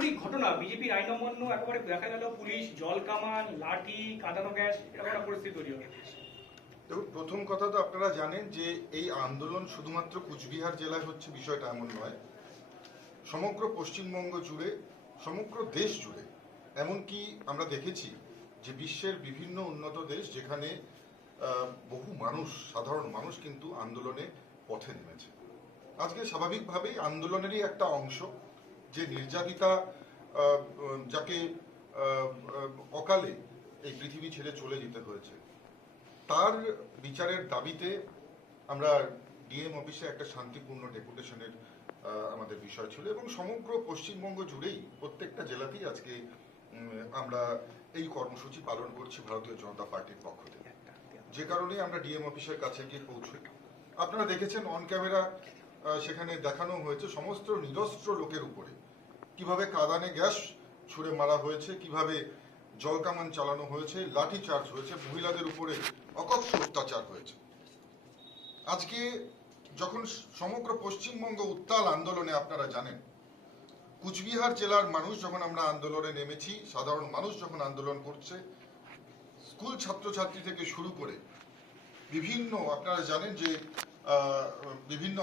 সাম্প্রতিক ঘটনা, বিজেপির আইন অমান্য একেবারে দেখা গেল পুলিশ, জল কামান, লাঠি, কাঁদানো গ্যাস, এরকম একটা পরিস্থিতি তৈরি দেখুন, প্রথম কথা তো আপনারা জানেন যে এই আন্দোলন শুধুমাত্র কুচবিহার জেলায় হচ্ছে, বিষয়টা এমন নয়। সমগ্র পশ্চিমবঙ্গ জুড়ে, সমগ্র দেশ জুড়ে, এমনকি আমরা দেখেছি যে বিশ্বের বিভিন্ন উন্নত দেশ যেখানে বহু মানুষ, সাধারণ মানুষ কিন্তু আন্দোলনে পথে নেমেছে। আজকে স্বাভাবিকভাবেই আন্দোলনেরই একটা অংশ। যে নির্যাতিতা যাকে অকালে এই পৃথিবী ছেড়ে চলে যেতে হয়েছে। তার বিচারের দাবিতে আমরা ডিএম অফিসে একটা শান্তিপূর্ণ ডেপুটেশনের আমাদের বিষয় ছিল এবং সমগ্র পশ্চিমবঙ্গ জুড়েই প্রত্যেকটা জেলাতেই আজকে আমরা এই কর্মসূচি পালন করছি ভারতীয় জনতা পার্টির পক্ষ থেকে। যে কারণে আমরা ডিএম অফিসের কাছে গিয়ে পৌঁছই। আপনারা দেখেছেন অন ক্যামেরা সেখানে দেখানো হয়েছে সমস্ত নিরস্ত্র লোকের উপরে। কীভাবে কাদানে গ্যাস ছুড়ে মারা হয়েছে, কীভাবে জলকামান চালানো হয়েছে, লাঠি চার্জ হয়েছে, মহিলাদের উপরে অকথ্য অত্যাচার হয়েছে। আজকে যখন সমগ্র পশ্চিমবঙ্গ উত্তাল আন্দোলনে আপনারা জানেন, কুচবিহার জেলার মানুষ যখন আমরা আন্দোলনে নেমেছি, সাধারণ মানুষ যখন আন্দোলন করছে, স্কুল ছাত্রছাত্রী থেকে শুরু করে বিভিন্ন, আপনারা জানেন যে বিভিন্ন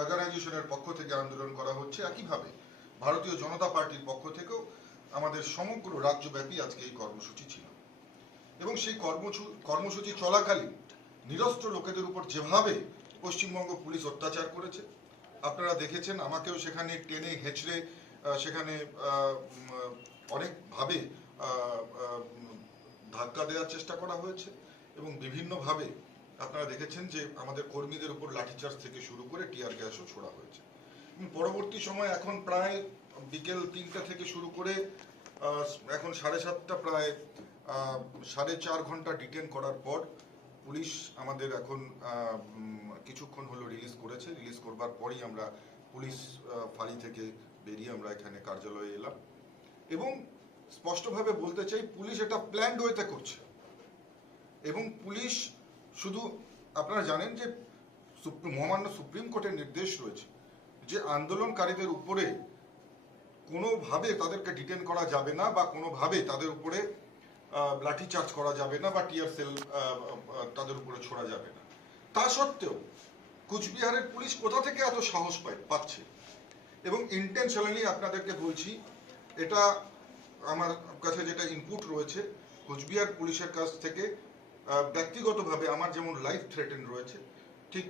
অর্গানাইজেশনের পক্ষ থেকে আন্দোলন করা হচ্ছে, একইভাবে ভারতীয় জনতা পার্টির পক্ষ থেকেও আমাদের সমগ্র রাজ্যব্যাপী আজকে এই কর্মসূচি ছিল। এবং সেই কর্মসূ- কর্মসূচি চলাকালীন নিরস্ত্র লোকেদের উপর যেভাবে পশ্চিমবঙ্গ পুলিশ অত্যাচার করেছে, আপনারা দেখেছেন, আমাকেও সেখানে টেনে হেঁচড়ে সেখানে অনেকভাবে ধাক্কা দেওয়ার চেষ্টা করা হয়েছে এবং বিভিন্নভাবে আপনারা দেখেছেন যে আমাদের কর্মীদের উপর লাঠিচার্জ থেকে শুরু করে টিয়ার গ্যাসও ছোড়া হয়েছে। পরবর্তী সময় এখন প্রায় বিকেল তিনটা থেকে শুরু করে এখন সাড়ে সাতটা প্রায় সাড়ে চার ঘণ্টা ডিটেন করার পর পুলিশ আমাদের এখন কিছুক্ষণ হলো রিলিজ করেছে। রিলিজ করবার পরই আমরা পুলিশ ফাঁড়ি থেকে বেরিয়ে আমরা এখানে কার্যালয়ে এলাম। এবং স্পষ্টভাবে বলতে চাই, পুলিশ এটা প্ল্যান্ড ওয়েতে করছে। এবং পুলিশ শুধু, আপনারা জানেন যে মহামান্য সুপ্রিম কোর্টের নির্দেশ রয়েছে। যে আন্দোলনকারীদের উপরে কোনোভাবে তাদেরকে ডিটেন করা যাবে না বা কোনোভাবে তাদের উপরে লাঠি চার্জ করা যাবে না বা টিয়ার সেল তাদের উপরে ছোড়া যাবে না। তা সত্ত্বেও কুচবিহারের পুলিশ কোথা থেকে এত সাহস পায়, পাচ্ছে? এবং ইন্টেনশনালি আপনাদেরকে বলছি, এটা আমার কাছে যেটা ইনপুট রয়েছে, কোচবিহার পুলিশের কাছ থেকে ব্যক্তিগতভাবে আমার যেমন লাইফ থ্রেটেন রয়েছে, ঠিক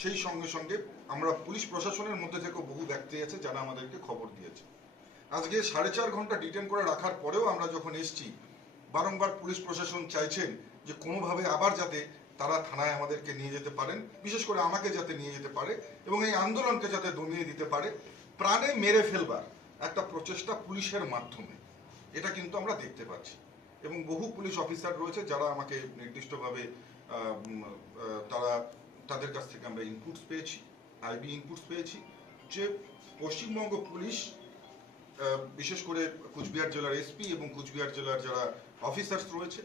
সেই সঙ্গে সঙ্গে আমরা পুলিশ প্রশাসনের মধ্যে থেকেও বহু ব্যক্তি আছে যারা আমাদেরকে খবর দিয়েছে। আজকে সাড়ে চার ঘণ্টা ডিটেন করে রাখার পরেও আমরা যখন এসছি, বারংবার পুলিশ প্রশাসন চাইছেন যে কোনোভাবে আবার যাতে তারা থানায় আমাদেরকে নিয়ে যেতে পারেন, বিশেষ করে আমাকে যাতে নিয়ে যেতে পারে এবং এই আন্দোলনকে যাতে দমিয়ে দিতে পারে, প্রাণে মেরে ফেলবার একটা প্রচেষ্টা পুলিশের মাধ্যমে। এটা কিন্তু আমরা দেখতে পাচ্ছি। এবং বহু পুলিশ অফিসার রয়েছে যারা আমাকে নির্দিষ্টভাবে তারা তাদের কাছ থেকে আমরা ইনপুটস পেয়েছি আইবি ইনপুটস পেয়েছি, যে পশ্চিমবঙ্গ পুলিশ বিশেষ করে কুচবিহার জেলার এসপি এবং কুচবিহার জেলার যারা অফিসার্স রয়েছে,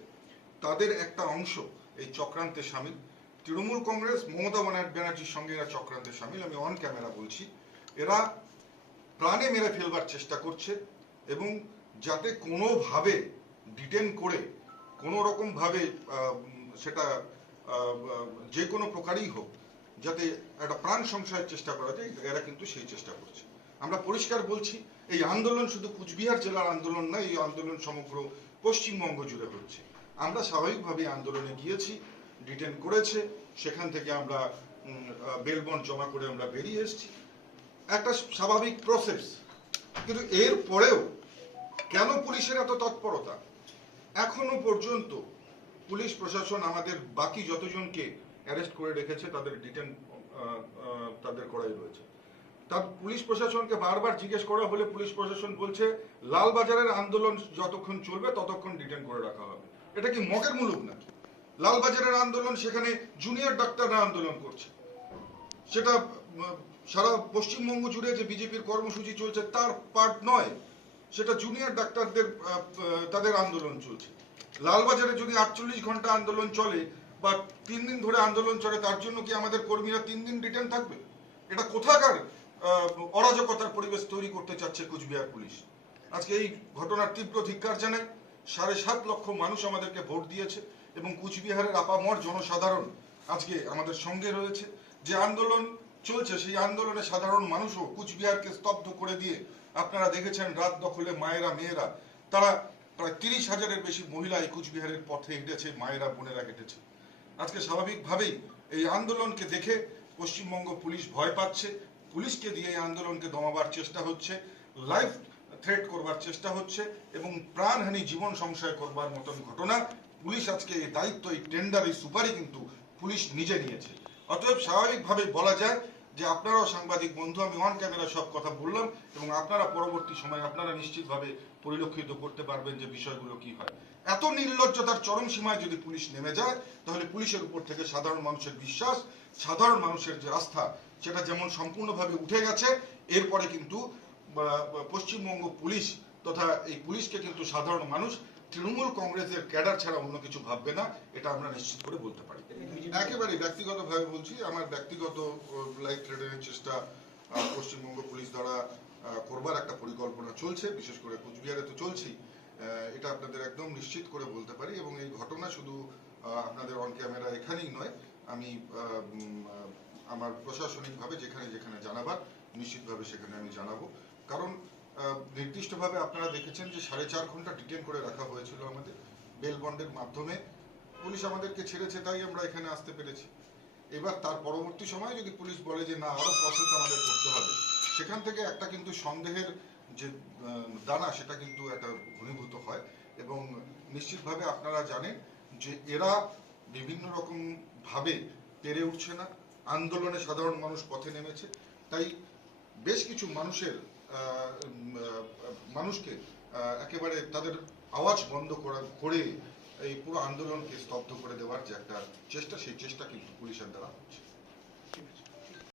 তাদের একটা অংশ এই চক্রান্তে সামিল। তৃণমূল কংগ্রেস, মমতা ব্যানার্জির সঙ্গে এরা চক্রান্তে সামিল। আমি অন ক্যামেরা বলছি, এরা প্রাণে মেরে ফেলবার চেষ্টা করছে এবং যাতে কোনোভাবে ডিটেন করে কোনো রকমভাবে সেটা যে কোনো প্রকারই হোক, যাতে একটা প্রাণ সংশয়ের চেষ্টা করা যায়, এরা কিন্তু সেই চেষ্টা করছে। আমরা পরিষ্কার বলছি, এই আন্দোলন শুধু কুচবিহার জেলার আন্দোলন নয় এই আন্দোলন সমগ্র পশ্চিমবঙ্গ জুড়ে হচ্ছে। আমরা স্বাভাবিকভাবে আন্দোলনে গিয়েছি, ডিটেন করেছে, সেখান থেকে আমরা বেলবন্ড জমা করে আমরা বেরিয়ে এসেছি। একটা স্বাভাবিক প্রসেস কিন্তু এর পরেও কেন পুলিশের এত তৎপরতা? এখনও পর্যন্ত পুলিশ প্রশাসন আমাদের বাকি যতজনকে অ্যারেস্ট করে রেখেছে, তাদের ডিটেন তাদের করাই রয়েছে। তার পুলিশ প্রশাসনকে বারবার জিজ্ঞেস করা হলে পুলিশ প্রশাসন বলছে, লালবাজারের আন্দোলন যতক্ষণ চলবে ততক্ষণ ডিটেন করে রাখা হবে। এটা কি মগের মুলুক নাকি? লালবাজারের আন্দোলন সেখানে জুনিয়র ডাক্তাররা আন্দোলন করছে। সেটা সারা পশ্চিমবঙ্গ জুড়ে যে বিজেপির কর্মসূচি চলছে, তার পার্ট নয়। সেটা জুনিয়র ডাক্তারদের তাদের আন্দোলন চলছে। লালবাজারে যদি আটচল্লিশ ঘণ্টা আন্দোলন চলে বা তিন দিন ধরে আন্দোলন চলে, তার জন্য কি আমাদের কর্মীরা তিন দিন রিটার্ন থাকবে? এটা কোথাকার অরাজকতার পরিবেশ তৈরি করতে চাচ্ছে কুচবিহার পুলিশ? আজকে এই ঘটনার তীব্র ধিক্কার জানাই সাড়ে সাত লক্ষ মানুষ আমাদেরকে ভোট দিয়েছে এবং কুচবিহারের আপামর জনসাধারণ আজকে আমাদের সঙ্গে রয়েছে। যে আন্দোলন চলছে, সেই আন্দোলনে সাধারণ মানুষও কুচবিহারকে স্তব্ধ করে দিয়ে আপনারা দেখেছেন রাত দখলে মায়েরা, মেয়েরা, তারা প্রায় তিরিশ হাজারের বেশি মহিলা এই কুচবিহারের পথে হেঁটেছে, মায়েরা, বোনেরা হেঁটেছে। আজকে স্বাভাবিকভাবেই এই আন্দোলনকে দেখে পশ্চিমবঙ্গ পুলিশ ভয় পাচ্ছে, পুলিশকে দিয়ে এই আন্দোলনকে দমাবার চেষ্টা হচ্ছে, লাইফ থ্রেট করবার চেষ্টা হচ্ছে এবং প্রাণহানি জীবন সংশয় করবার মতন ঘটনা পুলিশ আজকে এই দায়িত্ব, এই টেন্ডার, এই সুপারি কিন্তু পুলিশ নিজে নিয়েছে। অতএব স্বাভাবিকভাবে বলা যায় যে আপনারাও সাংবাদিক বন্ধু, আমি অন ক্যামেরা সব কথা বললাম এবং আপনারা পরবর্তী সময় আপনারা নিশ্চিতভাবে পরিলক্ষিত করতে পারবেন যে বিষয়গুলো কি হয়। এত নির্লজ্জতার চরম সীমায় যদি পুলিশ নেমে যায়, তাহলে পুলিশের উপর থেকে সাধারণ মানুষের বিশ্বাস, সাধারণ মানুষের যে আস্থা, সেটা যেমন সম্পূর্ণভাবে উঠে গেছে, এরপরে কিন্তু পশ্চিমবঙ্গ পুলিশ তথা এই পুলিশকে কিন্তু সাধারণ মানুষ তৃণমূল কংগ্রেসের ক্যাডার ছাড়া অন্য কিছু ভাববে না, এটা আমরা নিশ্চিত করে বলতে পারি। একেবারে ব্যক্তিগতভাবে বলছি, আমার ব্যক্তিগত লাইফ থ্রেডের চেষ্টা পশ্চিমবঙ্গ পুলিশ দ্বারা করবার একটা পরিকল্পনা চলছে, বিশেষ করে কুচবিহারে তো চলছেই এটা আপনাদের একদম নিশ্চিত করে বলতে পারি এবং এই ঘটনা শুধু আপনাদের অন ক্যামেরা এখানেই নয়, আমি আমার প্রশাসনিকভাবে যেখানে যেখানে জানাবার, নিশ্চিতভাবে সেখানে আমি জানাব। কারণ নির্দিষ্টভাবে আপনারা দেখেছেন যে সাড়ে চার ঘণ্টা ডিটেন করে রাখা হয়েছিল আমাদের বেল বন্ডের মাধ্যমে। পুলিশ আমাদেরকে ছেড়েছে, তাই আমরা এখানে আসতে পেরেছি। এবার তার পরবর্তী সময় যদি পুলিশ বলে যে না, আরও প্রসেস আমাদের করতে হবে, সেখান থেকে একটা কিন্তু সন্দেহের যে দানা, সেটা কিন্তু একটা ঘনীভূত হয়। এবং নিশ্চিতভাবে আপনারা জানেন যে এরা বিভিন্ন রকম ভাবে পেরে উঠছে না। আন্দোলনে সাধারণ মানুষ পথে নেমেছে। তাই বেশ কিছু মানুষের মানুষকে একেবারে তাদের আওয়াজ বন্ধ করা, করে এই পুরো আন্দোলনকে স্তব্ধ করে দেওয়ার যে একটা চেষ্টা, সেই চেষ্টা কিন্তু পুলিশের দ্বারা হচ্ছে।